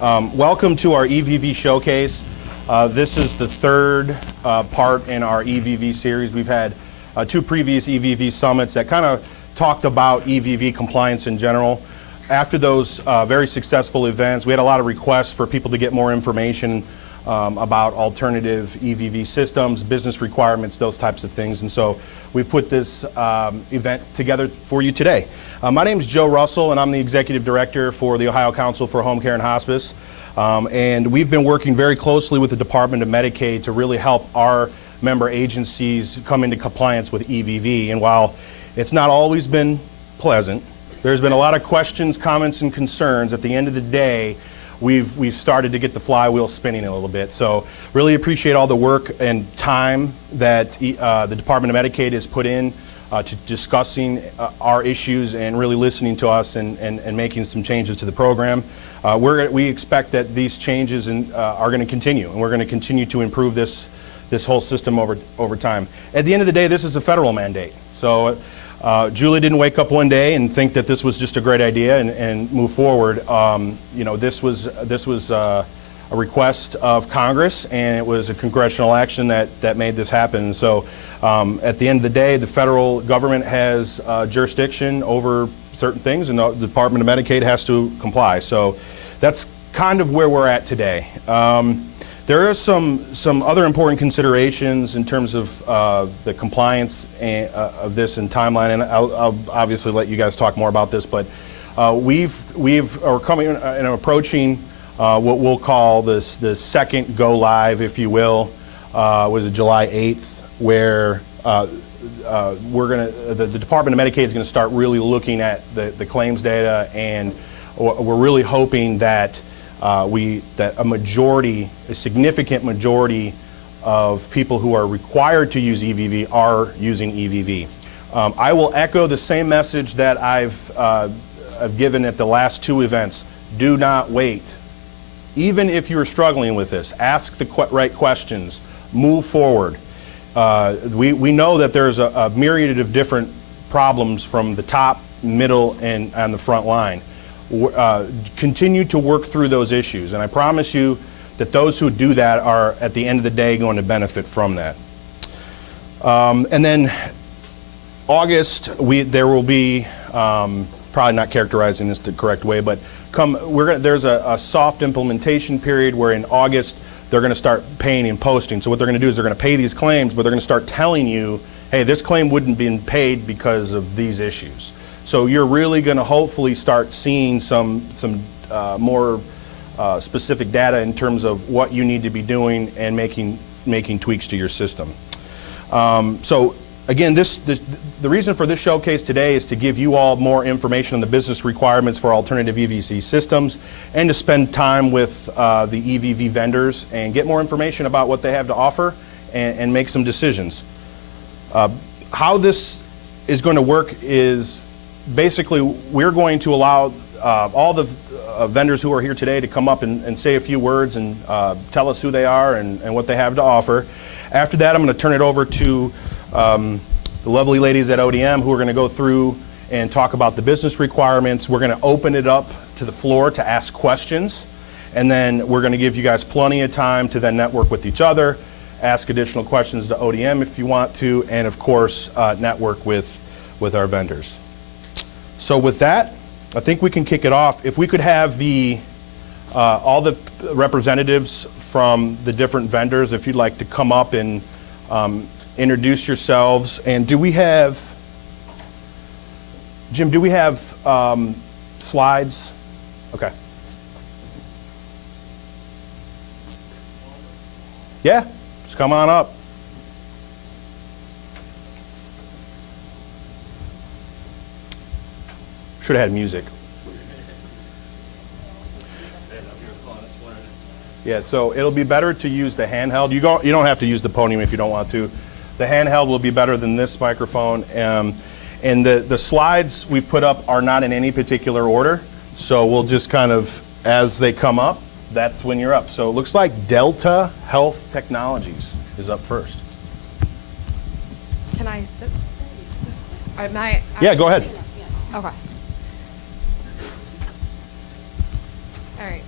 Welcome to our EVV Showcase. This is the third part in our EVV series. We've had two previous EVV summits that kind of talked about EVV compliance in general. After those very successful events, we had a lot of requests for people to get more information about alternative EVV systems, business requirements, those types of things. And so we put this event together for you today. My name is Joe Russell, and I'm the Executive Director for the Ohio Council for Home Care and Hospice. And we've been working very closely with the Department of Medicaid to really help our member agencies come into compliance with EVV. And while it's not always been pleasant, there's been a lot of questions, comments, and concerns. At the end of the day, we've started to get the flywheel spinning a little bit. So really appreciate all the work and time that the Department of Medicaid has put in to discussing our issues and really listening to us and making some changes to the program. We expect that these changes are going to continue, and we're going to continue to improve this whole system over time. At the end of the day, this is a federal mandate. So Julie didn't wake up one day and think that this was just a great idea and move forward. You know, this was a request of Congress, and it was a congressional action that made this happen. So at the end of the day, the federal government has jurisdiction over certain things, and the Department of Medicaid has to comply. So that's kind of where we're at today. There are some other important considerations in terms of the compliance of this and timeline, and I'll obviously let you guys talk more about this, but are coming and approaching what we'll call the second go live, if you will, was it July 8th, where the Department of Medicaid is going to start really looking at the claims data, and we're really hoping that a significant majority of people who are required to use EVV are using EVV. I will echo the same message that I've given at the last two events. Do not wait. Even if you're struggling with this, ask the right questions, move forward. We know that there's a myriad of different problems from the top, middle, and on the front line. Continue to work through those issues, and I promise you that those who do that are at the end of the day going to benefit from that. And then August, there will be probably not characterizing this the correct way, but there's a soft implementation period where in August they're going to start paying and posting. So what they're going to do is they're going to pay these claims, but they're going to start telling you, hey, this claim wouldn't be paid because of these issues. So you're really going to hopefully start seeing some more specific data in terms of what you need to be doing and making tweaks to your system. So again, the reason for this showcase today is to give you all more information on the business requirements for alternative EVC systems, and to spend time with the EVV vendors and get more information about what they have to offer and make some decisions. How this is going to work is basically we're going to allow all the vendors who are here today to come up and say a few words and tell us who they are and what they have to offer. After that, I'm going to turn it over to the lovely ladies at ODM who are going to go through and talk about the business requirements. We're going to open it up to the floor to ask questions, and then we're going to give you guys plenty of time to then network with each other, ask additional questions to ODM if you want to, and of course network with our vendors. So with that, I think we can kick it off. If we could have all the representatives from the different vendors, if you'd like to come up and introduce yourselves. And do we have, Jim, do we have slides? Okay. Yeah, just come on up. Should have had music. Yeah, so it'll be better to use the handheld. You don't have to use the podium if you don't want to. The handheld will be better than this microphone. And the slides we've put up are not in any particular order. So we'll just kind of, as they come up, that's when you're up. So it looks like Delta Health Technologies is up first. Can I sit? Yeah, go ahead. Okay. All right.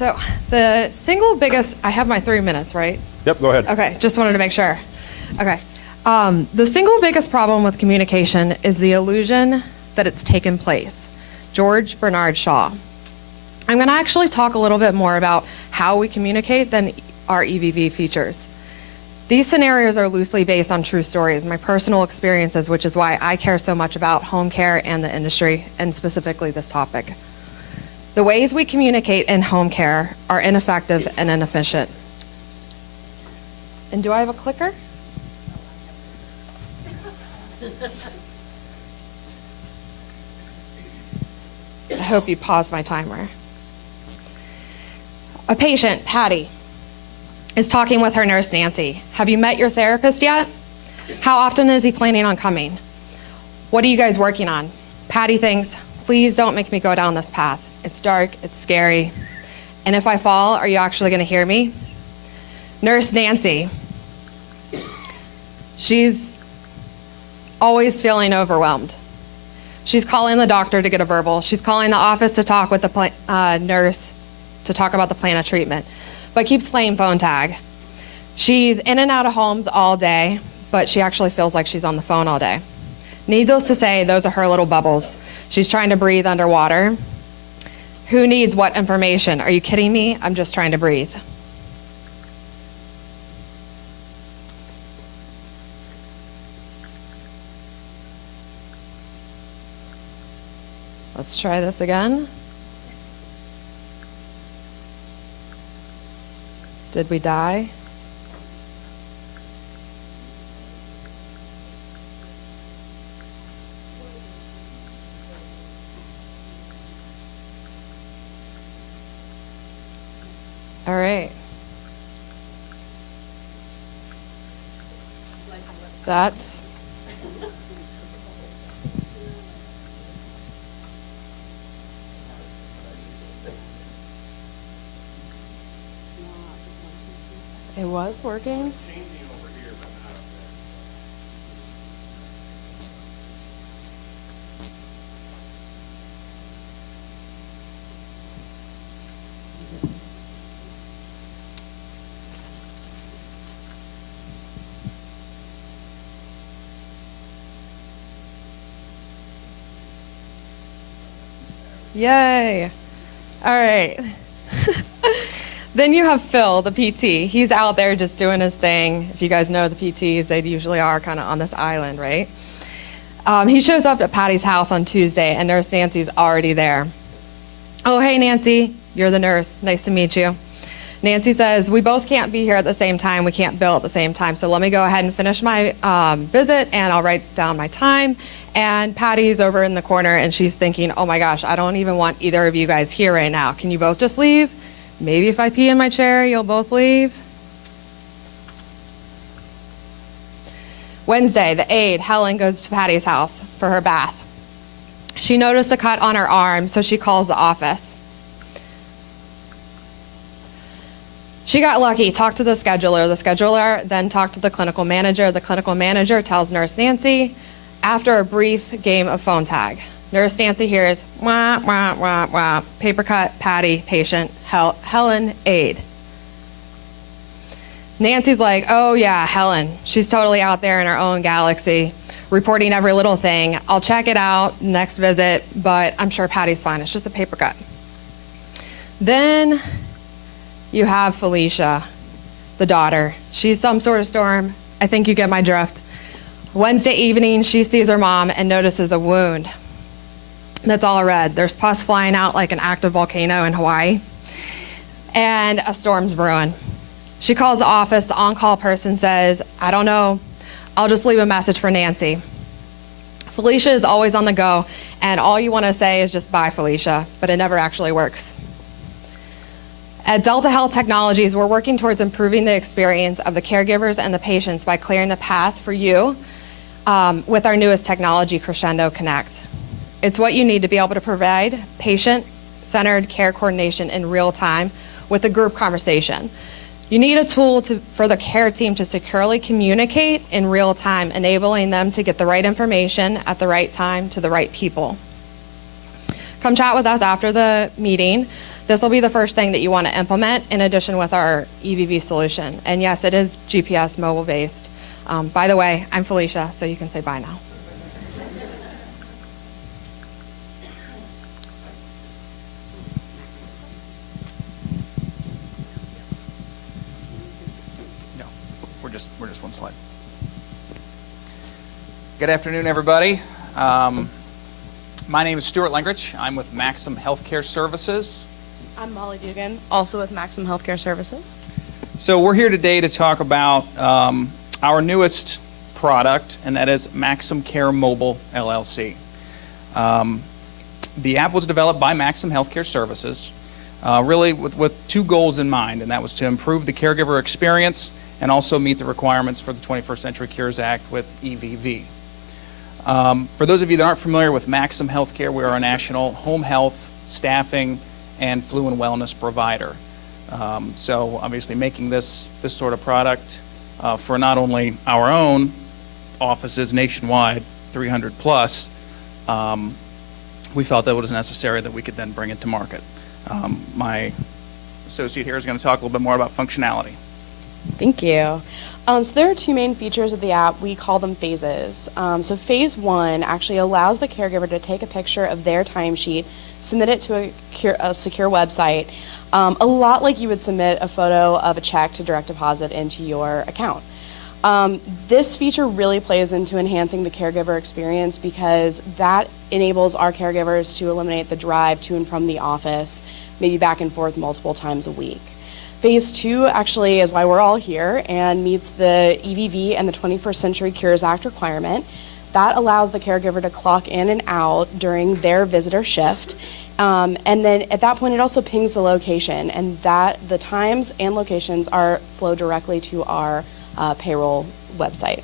So the single biggest, I have my 3 minutes, right? Yep, go ahead. Okay, just wanted to make sure. Okay. The single biggest problem with communication is the illusion that it's taken place. George Bernard Shaw. I'm going to actually talk a little bit more about how we communicate than our EVV features. These scenarios are loosely based on true stories, my personal experiences, which is why I care so much about home care and the industry, and specifically this topic. The ways we communicate in home care are ineffective and inefficient. And do I have a clicker? I hope you paused my timer. A patient, Patty, is talking with her nurse, Nancy. Have you met your therapist yet? How often is he planning on coming? What are you guys working on? Patty thinks, please don't make me go down this path. It's dark, it's scary. And if I fall, are you actually gonna hear me? Nurse Nancy, she's always feeling overwhelmed. She's calling the doctor to get a verbal. She's calling the office to talk with the nurse to talk about the plan of treatment, but keeps playing phone tag. She's in and out of homes all day, but she actually feels like she's on the phone all day. Needless to say, those are her little bubbles. She's trying to breathe underwater. Who needs what information? Are you kidding me? I'm just trying to breathe. Let's try this again. Did we die? All right. That's it was working. Yay. All right. Then you have Phil, the PT. He's out there just doing his thing. If you guys know the PTs, they usually are kind of on this island, right? He shows up at Patty's house on Tuesday, and Nurse Nancy's already there. Oh, hey, Nancy. You're the nurse. Nice to meet you. Nancy says, we both can't be here at the same time. We can't bill at the same time. So let me go ahead and finish my visit, and I'll write down my time. And Patty's over in the corner, and she's thinking, oh my gosh, I don't even want either of you guys here right now. Can you both just leave? Maybe if I pee in my chair, you'll both leave. Wednesday, the aide, Helen, goes to Patty's house for her bath. She noticed a cut on her arm, so she calls the office. She got lucky, talked to the scheduler. The scheduler then talked to the clinical manager. The clinical manager tells Nurse Nancy after a brief game of phone tag. Nurse Nancy hears, wah, wah, wah, wah, paper cut, Patty, patient, Helen, aide. Nancy's like, oh yeah, Helen. She's totally out there in her own galaxy, reporting every little thing. I'll check it out next visit, but I'm sure Patty's fine. It's just a paper cut. Then you have Felicia, the daughter. She's some sort of storm. I think you get my drift. Wednesday evening, she sees her mom and notices a wound. That's all red. There's pus flying out like an active volcano in Hawaii, and a storm's brewing. She calls the office. The on-call person says, I don't know. I'll just leave a message for Nancy. Felicia is always on the go, and all you want to say is just bye, Felicia, but it never actually works. At Delta Health Technologies, we're working towards improving the experience of the caregivers and the patients by clearing the path for you with our newest technology, Crescendo Connect. It's what you need to be able to provide patient-centered care coordination in real time with a group conversation. You need a tool for the care team to securely communicate in real time, enabling them to get the right information at the right time to the right people. Come chat with us after the meeting. This will be the first thing that you want to implement in addition with our EVV solution. And yes, it is GPS mobile based. By the way, I'm Felicia, so you can say bye now. No, we're just one slide. Good afternoon, everybody. My name is Stuart Lengrich. I'm with Maxim Healthcare Services. I'm Molly Dugan, also with Maxim Healthcare Services. So we're here today to talk about our newest product, and that is Maxim Care Mobile LLC. The app was developed by Maxim Healthcare Services, really with two goals in mind, and that was to improve the caregiver experience and also meet the requirements for the 21st Century Cures Act with EVV. For those of you that aren't familiar with Maxim Healthcare, we are a national home health, staffing, and flu and wellness provider. So obviously making this sort of product for not only our own offices nationwide, 300 plus, we felt that it was necessary that we could then bring it to market. My associate here is going to talk a little bit more about functionality. Thank you. So there are two main features of the app. We call them phases. So phase one actually allows the caregiver to take a picture of their timesheet, submit it to a secure website, a lot like you would submit a photo of a check to direct deposit into your account. This feature really plays into enhancing the caregiver experience because that enables our caregivers to eliminate the drive to and from the office, maybe back and forth multiple times a week. Phase two actually is why we're all here and meets the EVV and the 21st Century Cures Act requirement. That allows the caregiver to clock in and out during their visitor shift. And then at that point, it also pings the location, and that the times and locations flow directly to our payroll website.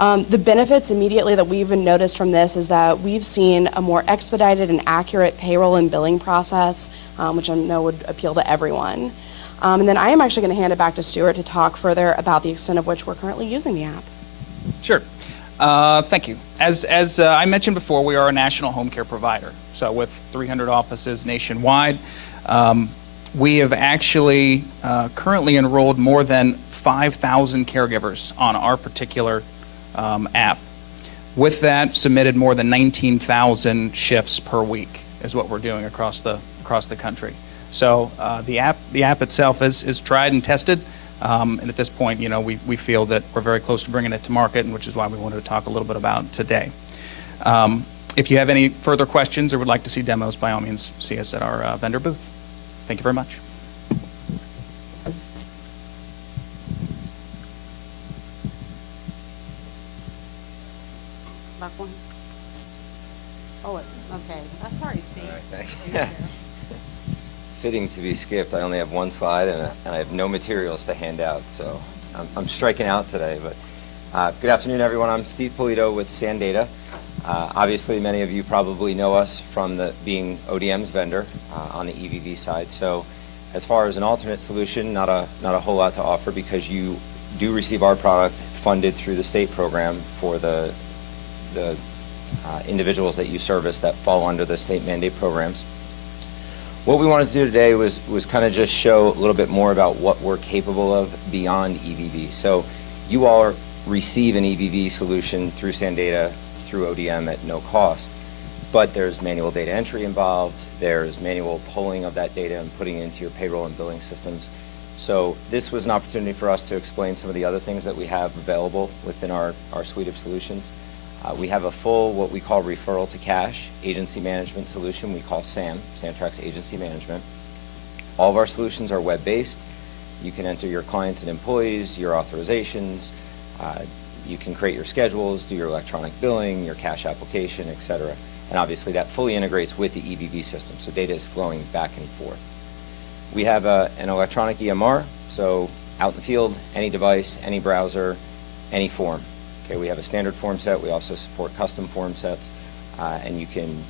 The benefits immediately that we've noticed from this is that we've seen a more expedited and accurate payroll and billing process, which I know would appeal to everyone. And then I am actually going to hand it back to Stuart to talk further about the extent of which we're currently using the app. Sure. Thank you. As I mentioned before, we are a national home care provider. So with 300 offices nationwide, we have actually currently enrolled more than 5,000 caregivers on our particular app. With that, submitted more than 19,000 shifts per week is what we're doing across the country. So the app itself is tried and tested, and at this point, we feel that we're very close to bringing it to market, and which is why we wanted to talk a little bit about it today. If you have any further questions or would like to see demos, by all means, see us at our vendor booth. Thank you very much. Back one. Oh, okay. Sorry, Steve. All right, thank you. Fitting to be skipped. I only have one slide and I have no materials to hand out, so I'm striking out today. But good afternoon, everyone. I'm Steve Polito with SanData. Obviously, many of you probably know us from being ODM's vendor on the EVV side. So, as far as an alternate solution, not a whole lot to offer because you do receive our product funded through the state program for the individuals that you service that fall under the state mandate programs. What we wanted to do today was kind of just show a little bit more about what we're capable of beyond EVV. So you all receive an EVV solution through SanData, through ODM at no cost, but there's manual data entry involved, there's manual pulling of that data and putting it into your payroll and billing systems. So this was an opportunity for us to explain some of the other things that we have available within our suite of solutions. We have a full, what we call referral to cash agency management solution. We call SAM, Samtrax Agency Management. All of our solutions are web-based. You can enter your clients and employees, your authorizations. You can create your schedules, do your electronic billing, your cash application, et cetera. And obviously that fully integrates with the EVV system, so data is flowing back and forth. We have an electronic EMR, so out in the field, any device, any browser, any form. Okay, we have a standard form set. We also support custom form sets, and you can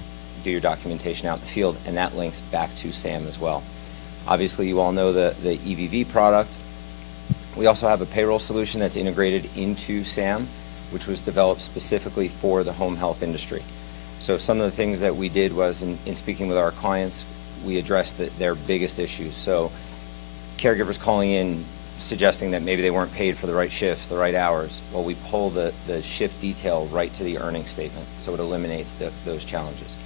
do your documentation out in the field, and that links back to SAM as well. Obviously, you all know the EVV product. We also have a payroll solution that's integrated into SAM, which was developed specifically for the home health industry. So some of the things that we did was, in speaking with our clients, we address their biggest issues. So caregivers calling in suggesting that maybe they weren't paid for the right shifts, the right hours. Well, we pull the shift detail right to the earnings statement, so it eliminates those challenges.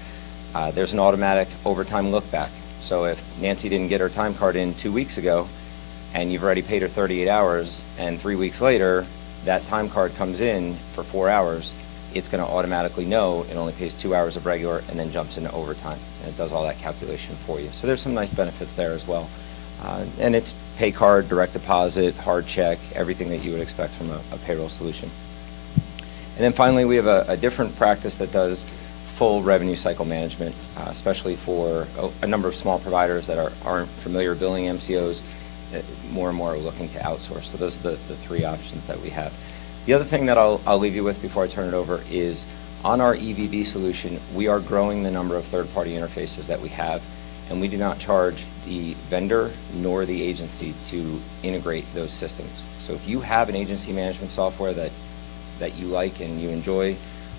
There's an automatic overtime look back. So if Nancy didn't get her time card in 2 weeks ago, and you've already paid her 38 hours, and 3 weeks later, that time card comes in for 4 hours, it's going to automatically know it only pays 2 hours of regular and then jumps into overtime. And it does all that calculation for you. So there's some nice benefits there as well. And it's pay card, direct deposit, hard check, everything that you would expect from a payroll solution. And then finally, we have a different practice that does full revenue cycle management, especially for a number of small providers that aren't familiar with billing MCOs. More and more are looking to outsource. So those are the three options that we have. The other thing that I'll leave you with before I turn it over is on our EVV solution, we are growing the number of third-party interfaces that we have, and we do not charge the vendor nor the agency to integrate those systems. So if you have an agency management software that you like and you enjoy,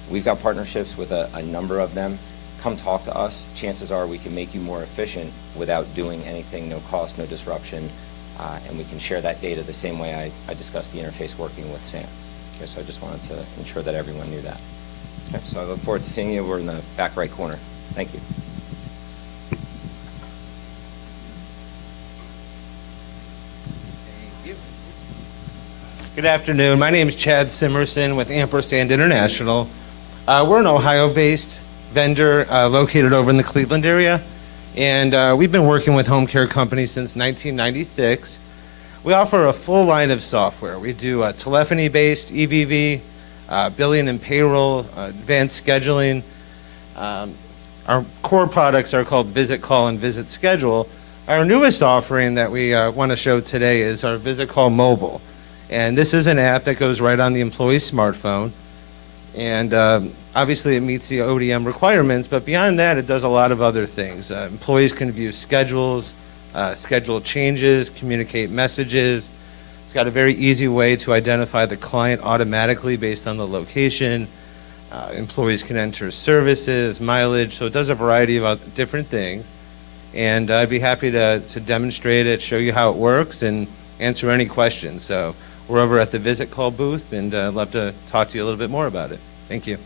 we've got partnerships with a number of them. Come talk to us. Chances are we can make you more efficient without doing anything, no cost, no disruption, and we can share that data the same way I discussed the interface working with SAM. Okay, so I just wanted to ensure that everyone knew that. Okay, so I look forward to seeing you. We're in the back right corner. Thank you. Good afternoon. My name is Chad Simerson with Ampersand International. We're an Ohio-based vendor located over in the Cleveland area, and we've been working with home care companies since 1996. We offer a full line of software. We do telephony-based EVV, billing and payroll, advanced scheduling. Our core products are called Visit Call and Visit Schedule. Our newest offering that we want to show today is our Visit Call Mobile. And this is an app that goes right on the employee's smartphone. And obviously it meets the ODM requirements, but beyond that, it does a lot of other things. Employees can view schedules, schedule changes, communicate messages. It's got a very easy way to identify the client automatically based on the location. Employees can enter services, mileage, so it does a variety of different things. And I'd be happy to demonstrate it, show you how it works, and answer any questions. So we're over at the Visit Call booth, and I'd love to talk to you a little bit more about it. Thank you.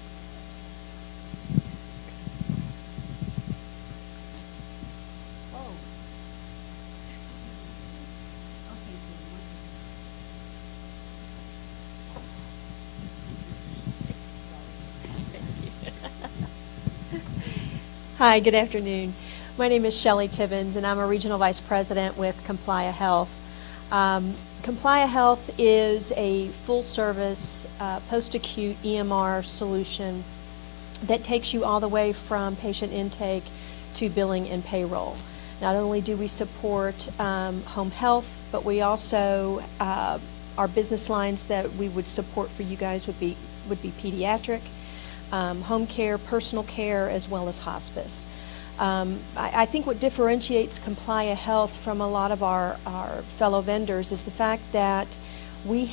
Hi, good afternoon. My name is Shelley Tibbins, and I'm a Regional Vice President with Complia Health. Complia Health is a full-service post-acute EMR solution that takes you all the way from patient intake to billing and payroll. Not only do we support home health, but we also, our business lines that we would support for you guys would be pediatric, home care, personal care, as well as hospice. I think what differentiates Complia Health from a lot of our fellow vendors is the fact that we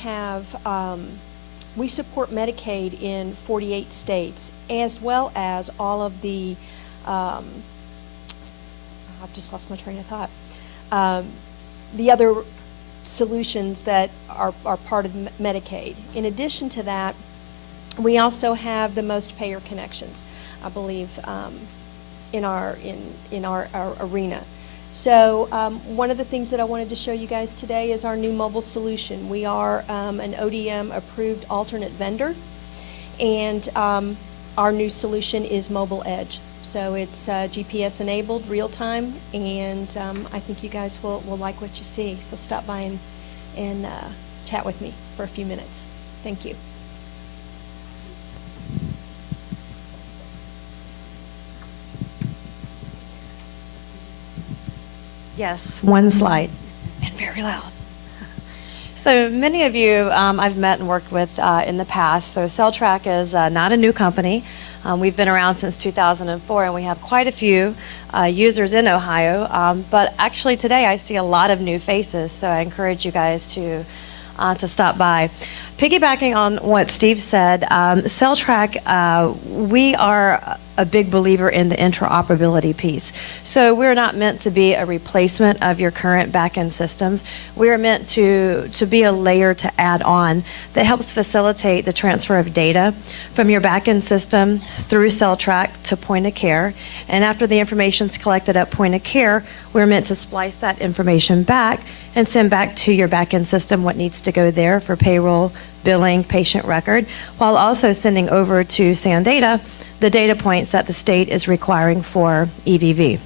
support Medicaid in 48 states, as well as all of the, I've just lost my train of thought, the other solutions that are part of Medicaid. In addition to that, we also have the most payer connections, I believe, in our arena. So one of the things that I wanted to show you guys today is our new mobile solution. We are an ODM approved alternate vendor, and our new solution is Mobile Edge. So it's GPS enabled, real time, and I think you guys will like what you see. So stop by and chat with me for a few minutes. Thank you. Yes, one slide, and very loud. So many of you I've met and worked with in the past. So CellTrack is not a new company. We've been around since 2004, and we have quite a few users in Ohio. But actually today I see a lot of new faces, so I encourage you guys to stop by. Piggybacking on what Steve said, CellTrack, we are a big believer in the interoperability piece. So we're not meant to be a replacement of your current back-end systems. We are meant to be a layer to add on that helps facilitate the transfer of data from your back-end system through CellTrack to point of care. And after the information is collected at point of care, we're meant to splice that information back and send back to your back-end system what needs to go there for payroll, billing, patient record, while also sending over to SANdata the data points that the state is requiring for EVV.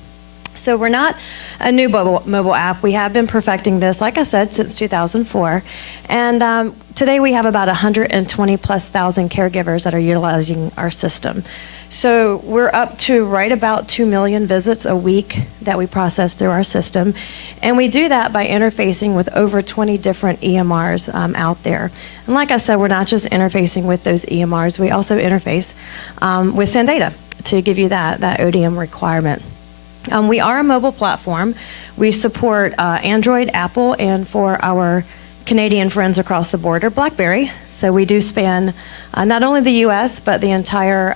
So we're not a new mobile app. We have been perfecting this, like I said, since 2004. And today we have about 120 plus thousand caregivers that are utilizing our system. So we're up to right about 2 million visits a week that we process through our system. And we do that by interfacing with over 20 different EMRs out there. And like I said, we're not just interfacing with those EMRs, we also interface with SANdata to give you that ODM requirement. We are a mobile platform. We support Android, Apple, and for our Canadian friends across the border, BlackBerry. So we do span not only the US, but the entire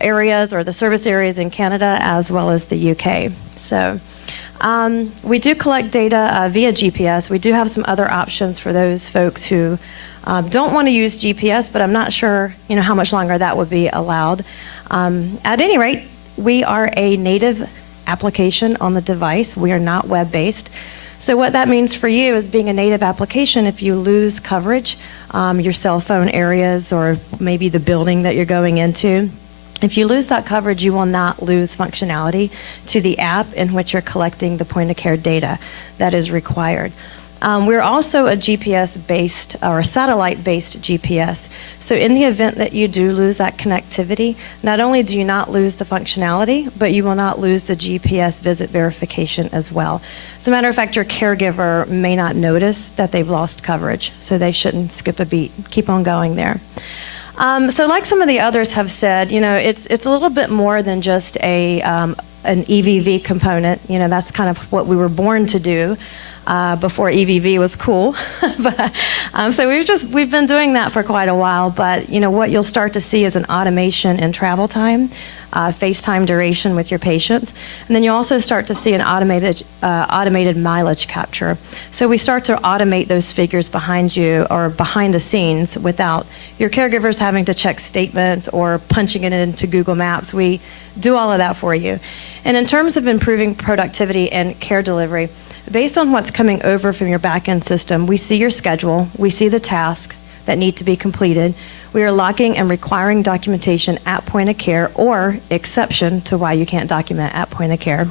areas or the service areas in Canada as well as the UK. So we do collect data via GPS. We do have some other options for those folks who don't want to use GPS, but I'm not sure how much longer that would be allowed. At any rate, we are a native application on the device. We are not web-based. So what that means for you is being a native application, if you lose coverage, your cell phone areas or maybe the building that you're going into, if you lose that coverage, you will not lose functionality to the app in which you're collecting the point of care data that is required. We're also a GPS-based or a satellite-based GPS. So in the event that you do lose that connectivity, not only do you not lose the functionality, but you will not lose the GPS visit verification as well. As a matter of fact, your caregiver may not notice that they've lost coverage, so they shouldn't skip a beat. Keep on going there. So like some of the others have said, it's a little bit more than just an EVV component. That's kind of what we were born to do. Before EVV was cool. But, so we've been doing that for quite a while, but what you'll start to see is an automation in travel time, FaceTime duration with your patients, and then you also start to see an automated mileage capture. So we start to automate those figures behind you or behind the scenes without your caregivers having to check statements or punching it into Google Maps. We do all of that for you. And in terms of improving productivity and care delivery, based on what's coming over from your back-end system, we see your schedule, we see the tasks that need to be completed. We are locking and requiring documentation at point of care or exception to why you can't document at point of care.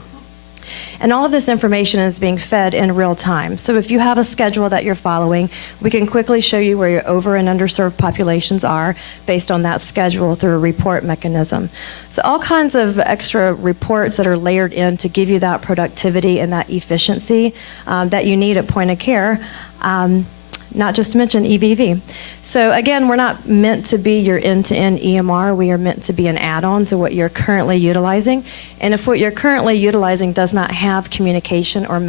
And all of this information is being fed in real time. So if you have a schedule that you're following, we can quickly show you where your over and underserved populations are based on that schedule through a report mechanism. So all kinds of extra reports that are layered in to give you that productivity and that efficiency that you need at point of care. Not just to mention EVV. So again, we're not meant to be your end-to-end EMR. We are meant to be an add-on to what you're currently utilizing. And if what you're currently utilizing does not have communication or